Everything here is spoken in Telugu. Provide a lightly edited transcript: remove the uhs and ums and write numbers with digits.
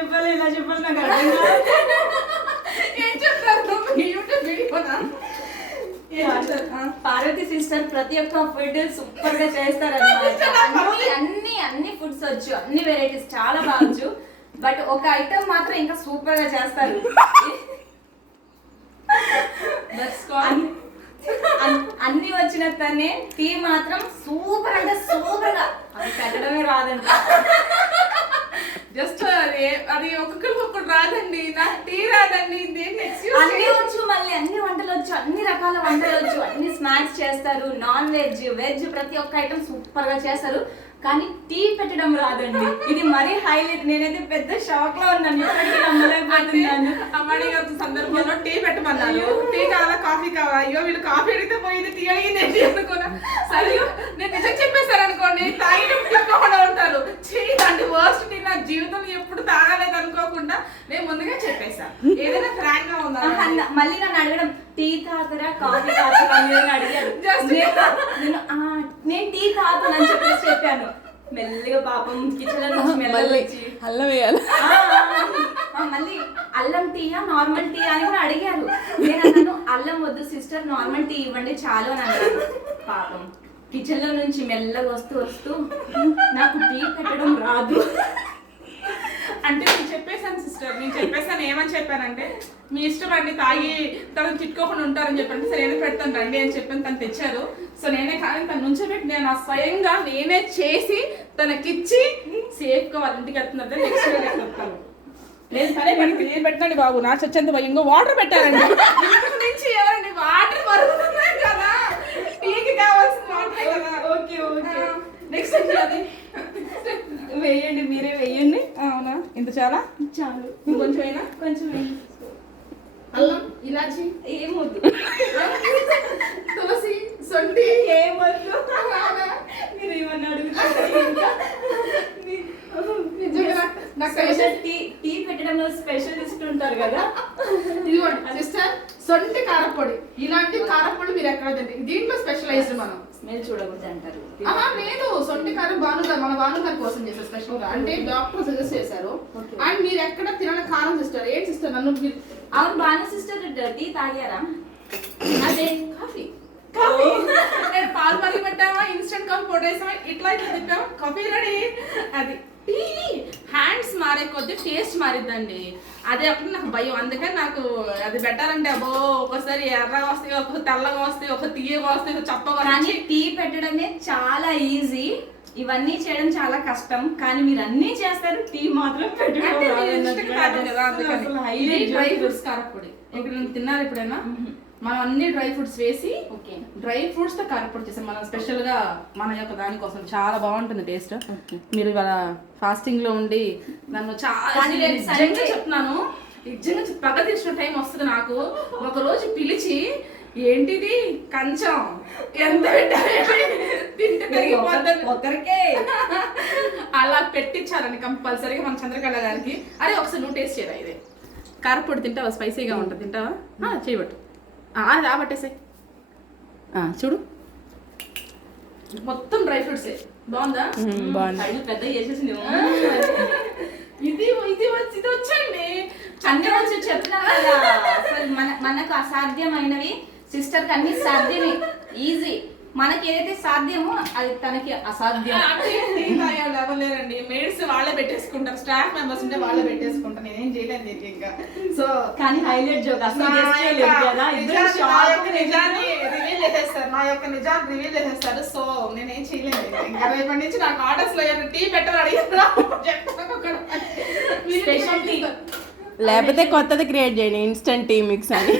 చెప్పాలి ఇలా చెప్పాలి నాకు అర్థం కాదు. ఏం చెప్తారు యూట్యూబ్ వీడియోనా? పార్వతి సిస్టర్ ప్రతి ఒక్క ఫుడ్ సూపర్ గా చేస్తారన్నమాట. అన్ని ఫుడ్స్ వచ్చు, అన్ని వెరైటీస్ చాలా బాగొచ్చు. బట్ ఒక ఐటమ్ మాత్రం ఇంకా సూపర్ గా చేస్తారు. అన్ని వచ్చిన తనే టీ మాత్రం సూపర్ అంటే సూపర్ గా అది పెట్టడమే రాదంట. జస్ట్ అది ఒక్కొక్కరికి ఒక్కటి రాదండి, నాకు టీ రాదండి. అన్ని వచ్చు, మళ్ళీ అన్ని వంటలు వచ్చు, అన్ని రకాల వంటలు వచ్చు, అన్ని స్నాక్స్ చేస్తారు. నాన్ వెజ్ వెజ్ ప్రతి ఒక్క ఐటమ్ సూపర్ గా చేస్తారు. కానీ టీ పెట్టడం రాదండి. ఇది మరీ హైలైట్. నేనైతే పెద్ద షాక్ లో ఉన్నాను, ఇప్పటికీ నమ్మలేకపోతున్నాను. అమ్మాయి గారి సందర్భంలో టీ పెట్టమన్నాను. టీ కావాలా కాఫీ కావాలా? అయ్యో వీళ్ళు కాఫీ అడిగితే పోయింది, టీ అడిగింది ఏంటి అనుకున్నా. సరే నేను నిజం చెప్పేశారు అనుకోండి, తాగినప్పుడు ఉంటారు. చేయదండి వర్స్ట్ టీ నా జీవితంలో ఎప్పుడు తాగలేదు అనుకోకుండా నేను ముందుగా చెప్పేశాను. ఏదైనా ఫ్రాంక్ గా ఉందా మళ్ళీ నన్ను అడగడం టీ తాగరా కాఫీ తాగరా అని అడిగారు. నేను టీ తాగుతానని చెప్పేసి చెప్పాను. మెల్లిగా పాపం కిచెన్ నుంచి మెల్లగా అల్లం వేయాలి, మళ్ళీ అల్లం టీయా నార్మల్ టీ అని కూడా అడిగారు. నేను అన్నాను అల్లం వద్దు సిస్టర్, నార్మల్ టీ ఇవ్వండి చాలు అని అన్నాను. పాపం కిచెన్ లో నుంచి మెల్లగా వస్తూ నాకు టీ పెట్టడం రాదు అంటే నేను చెప్పేశాను సిస్టర్, నేను చెప్పేసాను. ఏమని చెప్పానంటే మీ ఇష్టం అండి, తాగి తనని తిట్టుకోకుండా ఉంటారని చెప్పండి. సరే నేను పెడతాను రండి అని చెప్పాను. తను తెచ్చారు. సో నేనే కానీ తను నుంచోబెట్టి నేను ఆ స్వయంగా నేనే చేసి తనకిచ్చి సేఫ్ గా వాళ్ళ ఇంటికి వెళ్తున్నారు. నెక్స్ట్ చెప్తాను నేను సరే నేను పెట్టండి బాబు, నా చచ్చేంత ఇంకో వాటర్ పెట్టారండి. ఇంతకు నుంచి ఎవరండి వాటర్ మరుగుతున్నాయి కదా, టీకి కావాల్సిన వాటర్ కదా. ఓకే ఓకే నెక్స్ట్ అది వేయండి, మీరే వేయండి. అవునా, ఇంత చాలా చాలు, ఇంకొంచెం అయినా కొంచెం వేయండి. అల్లం ఇలాచి ఏమొద్దు, తులసి సొంటి ఏమొద్దు. మీరు ఏమన్నా అడుగుతారు. స్పెషల్ టీ పెట్టడంలో స్పెషలిస్ట్ ఉంటారు కదా. ఇదిగోండి సిస్టర్, సొంటి కారపొడి. ఇలాంటి కారపొడి మీరు ఎక్కడ తింటారు? దీంట్లో స్పెషలైజ్డ్ మనం. స్మెల్ చూడకూడదు అంటారు. లేదు, సొంటి కారం భానుగారు, మన భానుగారి కోసం చేశారు స్పెషల్ గా. అంటే డాక్టర్ సజెస్ట్ చేశారు. అండ్ మీరు ఎక్కడ తినని కారం సిస్టర్. ఏం సిస్టర్ నన్ను అవును భాను సిస్టర్ టీ తాగారా? అదే కాఫీ నేను పాలు మరిగి పెట్టామా, ఇన్స్టెంట్ కాఫీ పౌడర్ వేసామా, ఇట్లా తిప్పాము, కాఫీ రెడీ. అది టీ హ్యాండ్స్ మారే కొద్దీ టేస్ట్ మారిద్దండి. అదే ఒకటి నాకు భయం. అందుకని నాకు అది పెట్టాలంటే అబ్బో ఒకసారి ఎర్రగా వస్తాయి, ఒక తెల్లగా వస్తాయి, ఒక తీయగా వస్తాయి, ఒక చప్పగా. కానీ టీ పెట్టడమే చాలా ఈజీ, ఇవన్నీ చేయడం చాలా కష్టం. కానీ మీరు అన్ని చేస్తారు, టీ మాత్రం పెట్టడం డ్రై ఫ్రూట్స్ కారపొడి. ఇక్కడ తిన్నారు ఎప్పుడైనా? మనం అన్ని డ్రై ఫ్రూట్స్ వేసి డ్రై ఫ్రూట్స్ తో కారపొడి చేసాం మనం స్పెషల్ గా మన యొక్క దానికోసం. చాలా బాగుంటుంది టేస్ట్. మీరు ఇవాళ ఫాస్టింగ్ లో ఉండి నన్ను చాలా నిజంగా చెప్తున్నాను, నిజంగా పగ తీసిన టైం వస్తుంది నాకు. ఒక రోజు పిలిచి ఏంటిది కంచం ఎంత ఒకరికే అలా పెట్టించాలండి కంపల్సరీగా మన చంద్రకళ గారికి. అరే ఒకసారి నువ్వు టేస్ట్ చేయరా, ఇదే కారపొడి తింటావా? స్పైసీగా ఉంటుంది, తింటావా? చేయబట్టు రాబట్టేసాయి. చూడు మొత్తం డ్రై ఫ్రూట్స్ బాగుందా? పెద్ద చేసేసి ఇది ఇది వచ్చండి అన్ని వచ్చి చెప్తున్నారు కదా. అసలు మనకు అసాధ్యమైనవి సిస్టర్ కి అన్ని సాధ్యమే, ఈజీ. మనకి ఏదైతే సాధ్యమో అది తనకి అసాధ్యం. లేరండి, మేడ్స్ వాళ్ళే పెట్టేసుకుంటారు, స్టాఫ్ మెంబర్స్ ఉంటే వాళ్ళే పెట్టేసుకుంటారు. నేనేం చేయలేదు దీనికి ఇంకా. సో కానీ హైలైట్ జోక్ నిజాన్ని రివీల్ చేసేస్తారు, నా యొక్క నిజాన్ని రివీల్ చేసేస్తారు. సో నేనేం చేయలేదు ఇంకా. రేపటి నుంచి నాకు ఆర్డర్స్ లో టీ పెట్టారు అడిగారు, లేకపోతే కొత్తది క్రియేట్ చేయండి, ఇన్స్టెంట్ టీ మిక్స్ అని.